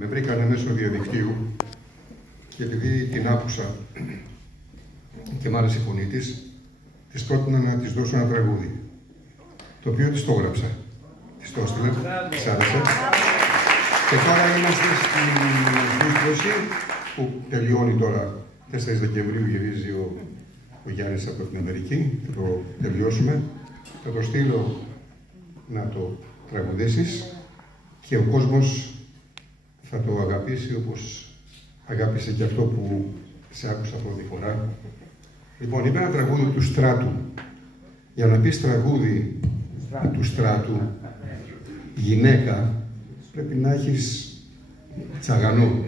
Με βρήκανε μέσω διαδικτύου και επειδή την άκουσα και μ' άρεσε η φωνή της πρότεινα να της δώσω ένα τραγούδι, το οποίο της το έγραψα. Της το έστειλα, της άρεσε. Και τώρα είμαστε στην σύμπτωση που τελειώνει τώρα. 4 Δεκεμβρίου γυρίζει ο Γιάννης από την Αμερική, θα το τελειώσουμε. Θα το στείλω να το τραγουδήσεις και ο κόσμος θα το αγαπήσει όπως αγάπησε και αυτό που σε άκουσα πρώτη φορά. Λοιπόν, είπε ένα τραγούδι του Στράτου. Για να πεις τραγούδι του Στράτου, γυναίκα, πρέπει να έχεις τσαγανό.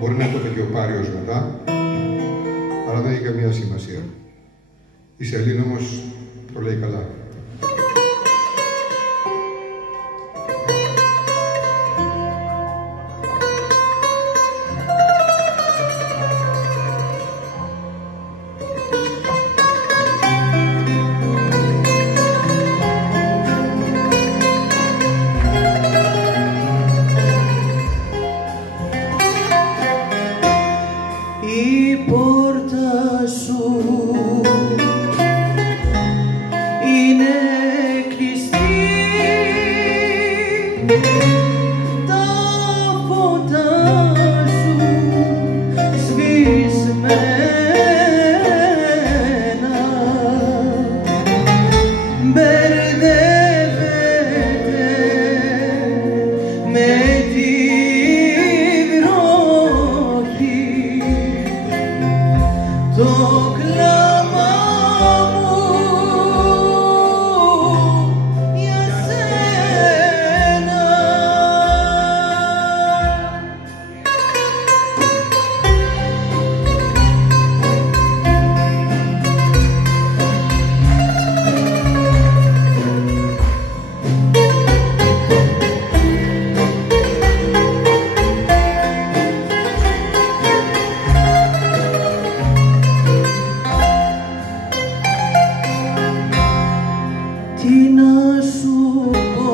Μπορεί να το είπε και ο Πάριος μετά, αλλά δεν έχει καμία σημασία. Η Σελήνη όμως το λέει καλά. Η πόρτα σου είναι κλειστή, τα φώτα σου σβησμένα, μπερδεύεται με τη βροχή το κλάμα μου για σένα. Τι να σου πω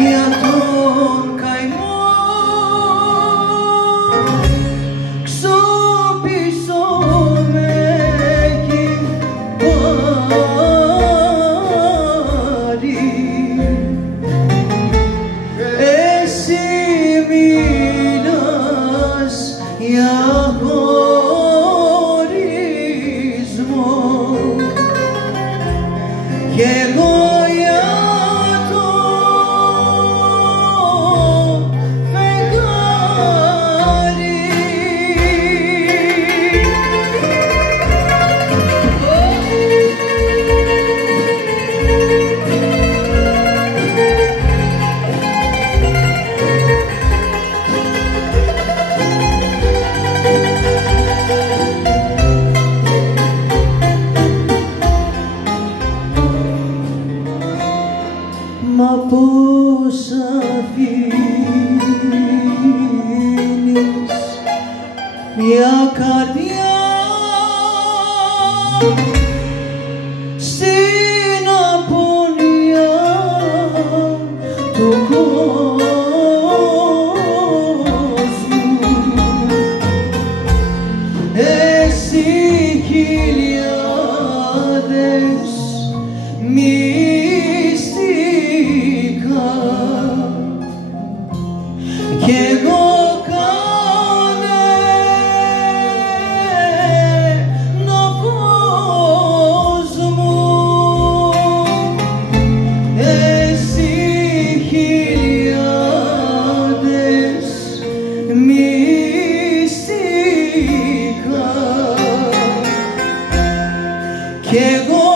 για τον καημό, ξοπίσω με έχει πάρει. Εσύ μιλάς για κι εγώ για το φεγγάρι. Μα πώς αφήνεις μια καρδιά στην απώλεια του κόσμου. Εσύ χιλιάδες κι εγώ κανένα φως μου. Εσύ χιλιάδες μυστικά κι εγώ